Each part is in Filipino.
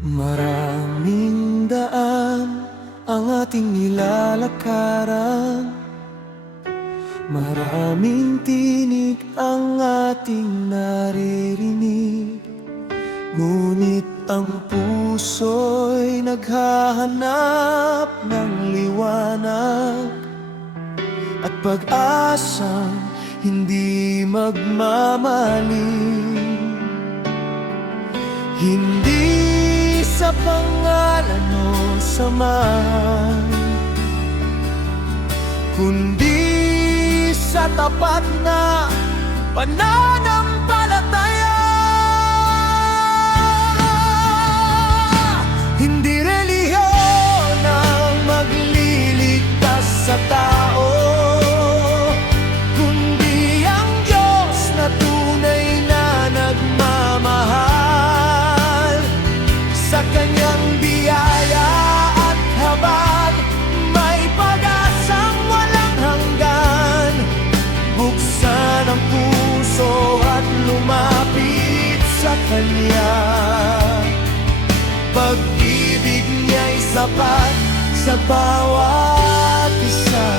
Maraming daan ang ating nilalakaran, maraming tinig ang ating naririnig. Ngunit ang puso'y naghahanap ng liwanag at pag-asang hindi magmamaling. Hindi sa pangalan o samahan, kundi sa tapat na pananampalataya. Hindi relihiyon ang magliligtas sa tao, kundi ang Diyos na tunay na nagmamahal. Sa Kanyang biyaya at habag, may pag-asang walang hanggan. Buksan ang puso at lumapit sa Kanya. Pag-ibig niya'y sapat sa bawat isa.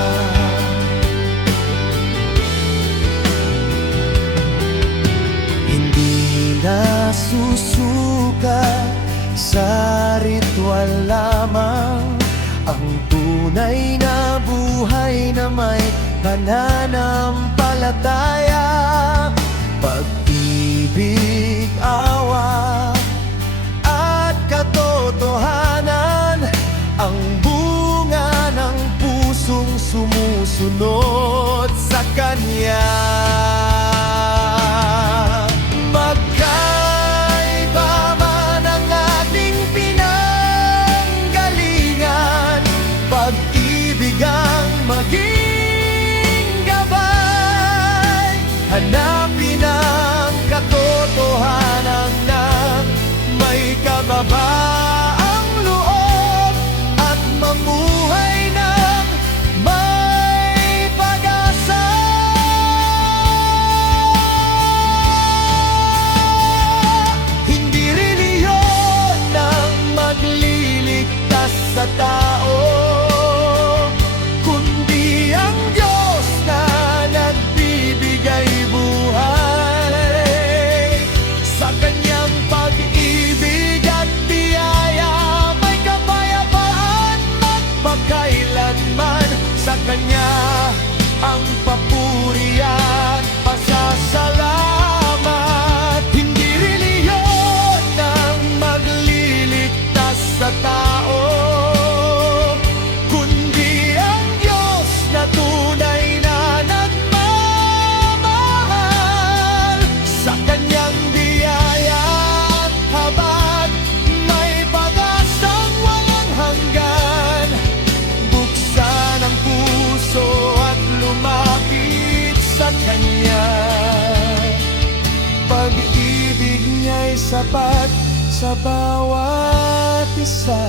Hindi na susuka sa ritual lamang ang tunay na buhay na may pananampalataya. Pag-ibig, awa at katotohanan ang bunga ng pusong sumusunod sa Kanya. Magkaiba man ang ating pinanggalingan, pag-ibig ang maging gabay. Hanapin ang katotohanan na may kababaang loob at mamuhay ng may pag-asa. Hindi relihiyon ang magliligtas sa tao, kundi ang Diyos na nagbibigay buhay. Sa Kanyang pag-ibig at biyaya, may kapayapaan magpakailanman. Sa Kanya ang papuri at pasasalamat. Hindi relihiyon ang magliligtas sa tao, kundi ang Diyos na tunay na nagmamahal. Sa Kanyang biyaya at habag, may pag-asang walang hanggan. Buksan ang puso at lumapit sa Kanya. Pag-ibig niya'y sapat sa bawat isa.